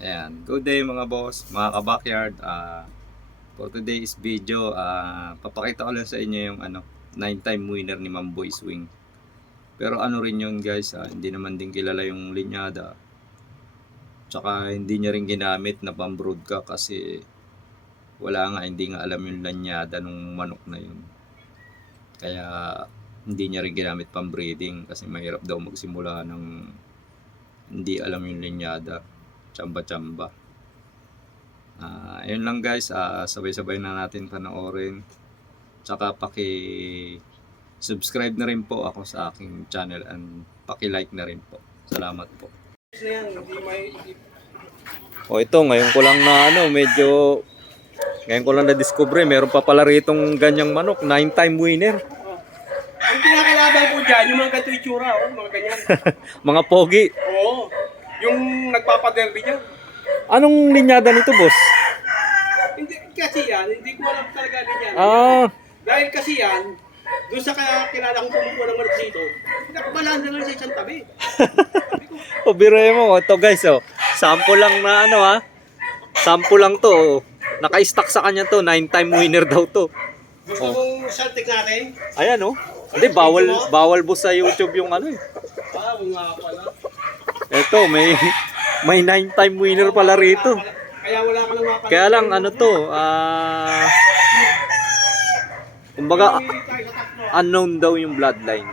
Ayan, good day mga boss, mga ka-backyard. For today's video, papakita ko lang sa inyo yung 9-time winner ni Mamboy Swing. Pero ano rin yun guys, hindi naman din kilala yung linyada. Tsaka hindi niya rin ginamit na pang-broodcock kasi wala nga, hindi nga alam yung linyada nung manok na yun. Kaya hindi niya rin ginamit pang-breeding kasi mahirap daw magsimula ng hindi alam yung linyada. Tsamba-tsamba. Ayun lang guys, sabay-sabay na natin panoorin. Tsaka subscribe na rin po ako sa aking channel and paki-like na rin po. Salamat po. O ito, ngayon ko lang na-discover, meron pa pala ritong ganyang manok, 9-time winner. Ang kinakalaban ko dyan, yung mga ganito itsura, mga ganyan. Mga pogi. Oo, yung nagpapaderby dyan. Anong linyada nito, boss? Hindi kasi yan, hindi ko alam talaga din yan. Dahil kasi yan, doon sa kilala kong kumukuha ng manok dito, nakabalaan na lang sa isang tabi. O biruin mo, ito guys, sample lang na sample lang to. Naka-stack sa kanya to, 9-time winner daw to. Gusto mong saltik natin? Ayan Hindi, bawal boss sa YouTube yung Oo nga pala. Ito, may 9-time winner pala rito. Kaya wala ka nang mapalala. Kaya lang kumbaga unknown daw yung bloodline.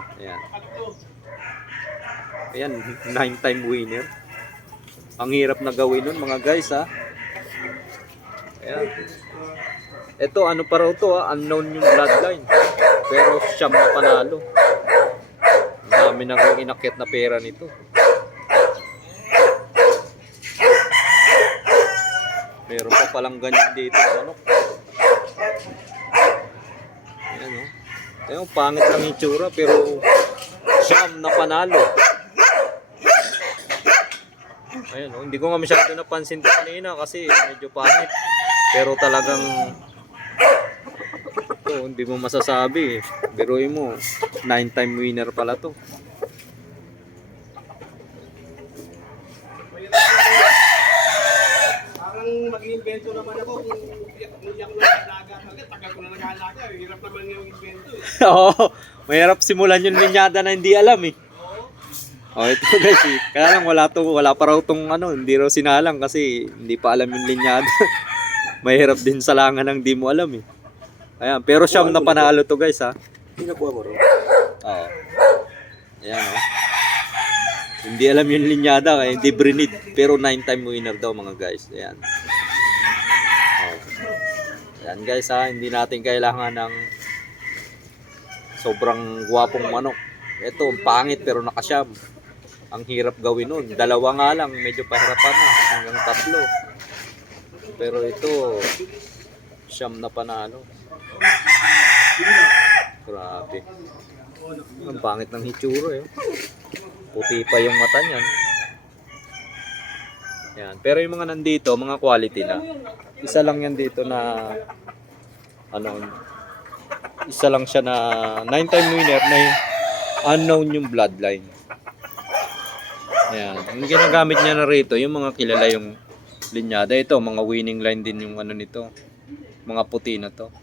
Ayan, 9-time winner. Ang hirap na gawin nun mga guys Ayan. Ito pa raw to unknown yung bloodline. Pero siyam na panalo. Ang dami nang inakyat na pera nito. Meron pa palang ganyan dito Ayan Ayan, pangit lang yung tsura pero siyam na panalo. Ayan hindi ko nga masyado napansin ito kanina kasi medyo pangit. Pero talagang hindi mo masasabi biruin mo 9-time winner pala to. Parang mag-invento naman ako kung hindi ako nag-alaga. Tagal ko na nag-alaga. Hirap naman yung invento Oo, mahirap simulan yung linyada na hindi alam ito guys kaya lang wala pa raw tong hindi raw sinalang kasi hindi pa alam yung linyada. Mahirap din salangan ng di mo alam Ayan, pero siyam na panalo to guys Pinakuha mo rin? Oo. Ayan Hindi alam yung linyada kaya hindi brinid. Pero 9-time winner daw mga guys. Ayan. Ayan guys hindi natin kailangan ng sobrang gwapong manok. Ito, pangit pero nakasyam. Ang hirap gawin nun. Dalawa nga lang, medyo pahirapan na. Hanggang 3. Pero ito, siyam na panalo. Grabe. Ang pangit ng hitsura Puti pa yung mata niyan. Yan. Pero yung mga nandito, mga quality na. Isa lang yan dito na isa lang siya na 9-time winner na unknown yung bloodline. Ayan. Ang ginagamit niya na rito, yung mga kilala yung linyada. Ito, mga winning line din yung nito. Mga puti na to.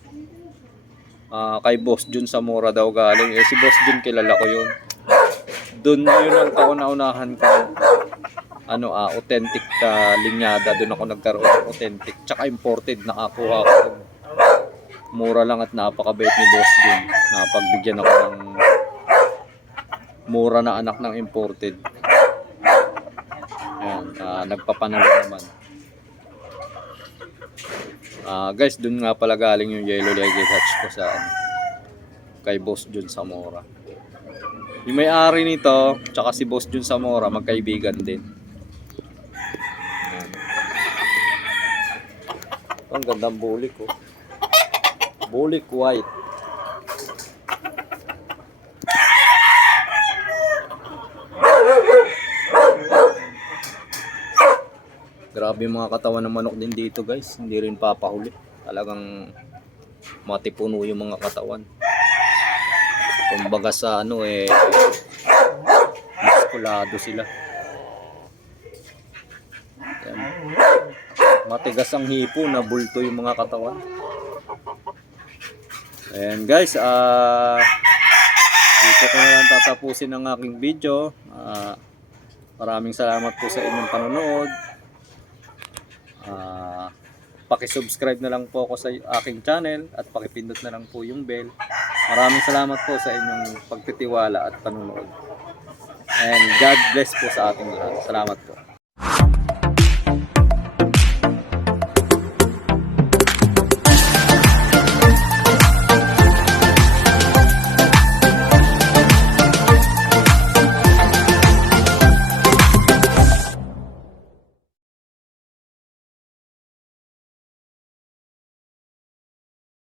Kay Boss Jun Zamora daw galing. Si Boss Jun kilala ko yun. Doon yun ang kauna-unahan ko. Authentic linyada. Doon ako nagkaroon ng authentic. Tsaka imported. Nakakuha ko. Mura lang at napakabait ni Boss Jun. Napagbigyan ako ng mura na anak ng imported. Ayan. Nagpapanalo naman. Guys, dun nga pala galing yung yellow legged hatch ko sa kay Boss Jun Zamora. Yung may-ari nito, tsaka si Boss Jun Zamora, magkaibigan din. Ayan. Ang gandang bulik Bulik white. Grabe yung mga katawan ng manok din dito guys. Hindi rin papahuli. Talagang matipuno yung mga katawan. Kumbaga sa muskulado sila. Yan. Matigas ang hipo, na bulto yung mga katawan. Ayan guys, dito ko na lang tatapusin ang aking video. Maraming salamat po sa inyong panonood. Paki-subscribe na lang po ako sa aking channel at pakipindot na lang po yung bell. Maraming salamat po sa inyong pagtitiwala at panonood. And God bless po sa ating lahat. Salamat po.